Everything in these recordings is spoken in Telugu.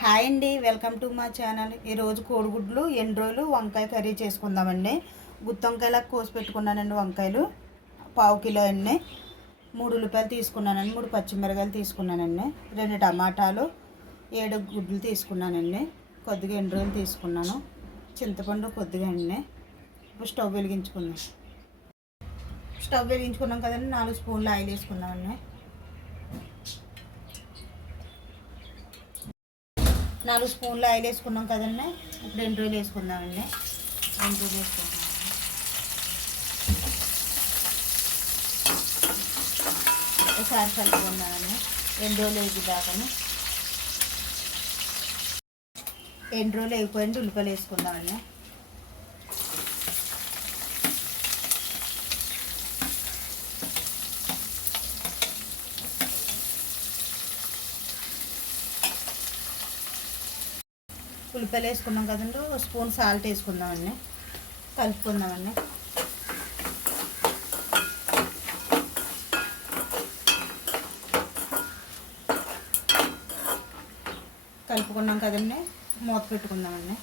హాయ్ అండి, వెల్కమ్ టు మా ఛానల్. ఈరోజు కోడిగుడ్లు ఎండ్రోలు వంకాయ కర్రీ చేసుకుందామండి. గుత్తొంకాయలకు కోసి పెట్టుకున్నానండి. వంకాయలు పావు కిలో అండి. 3 ఉల్లిపాయలు తీసుకున్నానండి. 3 పచ్చిమిరకాయలు తీసుకున్నానండి. 2 టమాటాలు, 7 గుడ్లు తీసుకున్నానండి. కొద్దిగా ఎండ్రోలు తీసుకున్నాను. చింతపండు కొద్దిగా అండి. ఇప్పుడు స్టవ్ వెలిగించుకున్నాం కదండి. 4 స్పూన్లు ఆయిల్ వేసుకున్నామండి. 4 స్పూన్లు ఆయిల్ వేసుకున్నాం కదండి. ఇప్పుడు ఎండ్రోలు వేసుకుందామండి. ఎండ్రోలు వేసుకుంటాం. ఒకసారి కలుపుకున్నామండి. ఎండ్రోలు వేగిదాకని ఎండ్రోలు వేగిపోయింది. ఉల్లిపాయలు వేసుకుందామండి. ఉల్లిపాయలు వేసుకున్నాం కదండి. 1 స్పూన్ సాల్ట్ వేసుకుందామండి. కలుపుకుందామండి. కలుపుకున్నాం కదండి. మూత పెట్టుకుందామండి.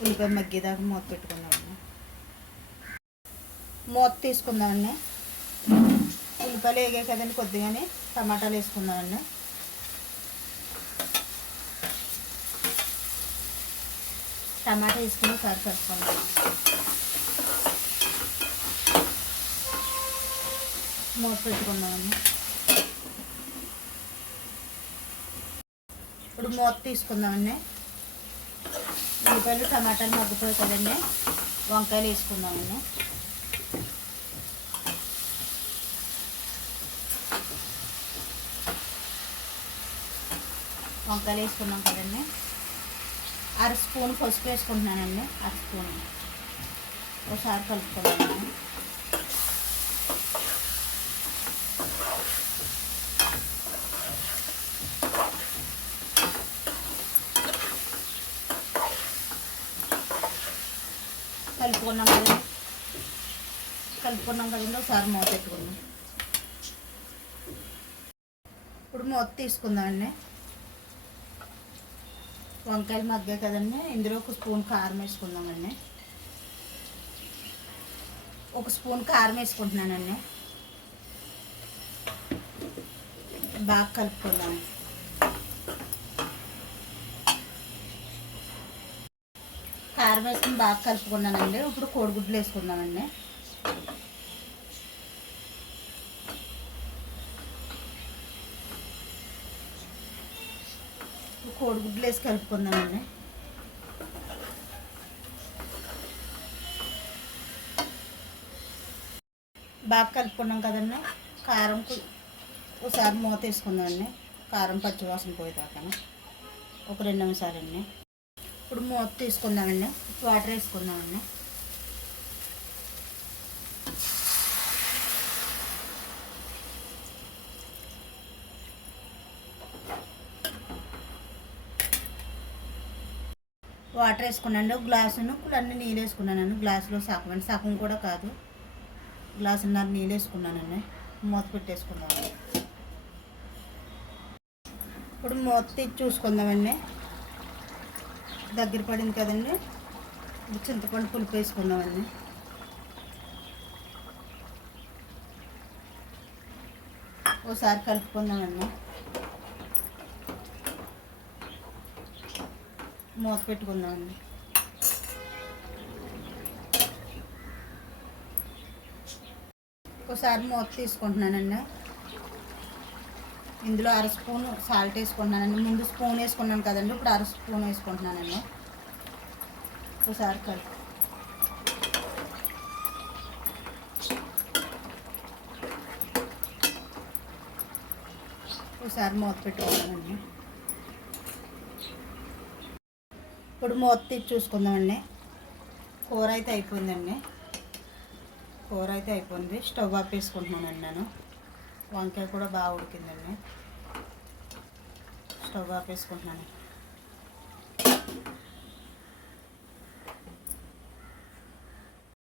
ఉల్లిపాయ మగ్గేదాకా మూత పెట్టుకుందామండి. మూత తీసుకుందామండి. ఉల్లిపాయలు వేగాయి కదండి. కొద్దిగానే టమాటాలు వేసుకుందామండి. టమాటా వేసుకుని ఒకసారి కలుపుకుందాం. మూత పెట్టుకుందామండి. ఇప్పుడు మూత తీసుకుందామండి. ఉల్లిపాయలు టమాటాలు మగ్గిపోయి కదండి. వంకాయలు వేసుకుందామండి. వంకాయలు వేసుకున్నాం కదండి. 1/2 స్పూన్ పసుపు వేసుకుంటున్నానండి. 1/2 స్పూన్ ఒకసారి కలుపుకోవాలండి. కలుపుకున్నాం కదండి. ఒకసారి మూత పెట్టుకుందాం. ఇప్పుడు మూత తీసుకుందామండి. వంకాయలు మగ్గాయి కదండి. ఇందులో 1 స్పూన్ కారం వేసుకుందామండి. 1 స్పూన్ కారం వేసుకుంటున్నానండి. బాగా కలుపుకుందాం. కారం వేసుకుని బాగా కలుపుకున్నానండి. ఇప్పుడు కోడిగుడ్లు వేసుకుందామండి. కోడిగుడ్లు వేసి కలుపుకుందామండి. బాగా కలుపుకున్నాం కదండి. కారం ఒకసారి మూత వేసుకుందామండి. కారం పచ్చివాసన పోయేదాకా ఒక 2 నిమిషాలండి. ఇప్పుడు మూత తీసుకుందామండి. వాటర్ వేసుకుందామండి. వాటర్ వేసుకున్నాను. గ్లాసును అన్ని నీళ్ళు వేసుకున్నానండి. గ్లాసులో సగం కూడా కాదు, గ్లాసున్నర నీళ్ళు వేసుకున్నానండి. మూత పెట్టేసుకున్నాను. ఇప్పుడు మూత తీసి చూసుకుందామండి. దగ్గర పడింది కదండి. ఇప్పుడు చింతపండు పులుపు వేసుకుందామండి. ఒకసారి కలుపుకుందామండి. మూత పెట్టుకుందామండి. ఒకసారి మూత తీసుకుంటున్నానండి. ఇందులో 1/2 స్పూన్ సాల్ట్ వేసుకుంటున్నానండి. ముందు స్పూన్ వేసుకున్నాను కదండి. ఇప్పుడు 1/2 స్పూన్ వేసుకుంటున్నానండి. ఒకసారి మూత పెట్టుకుంటానండి. ఇప్పుడు మూత తీసి చూసుకుందామండి. కూర అయితే అయిపోయిందండి. స్టవ్ ఆపేసుకుంటున్నానండి నేను. వంకాయ కూడా బాగా ఉడికిందండి. స్టవ్ ఆపేసుకుంటున్నాను.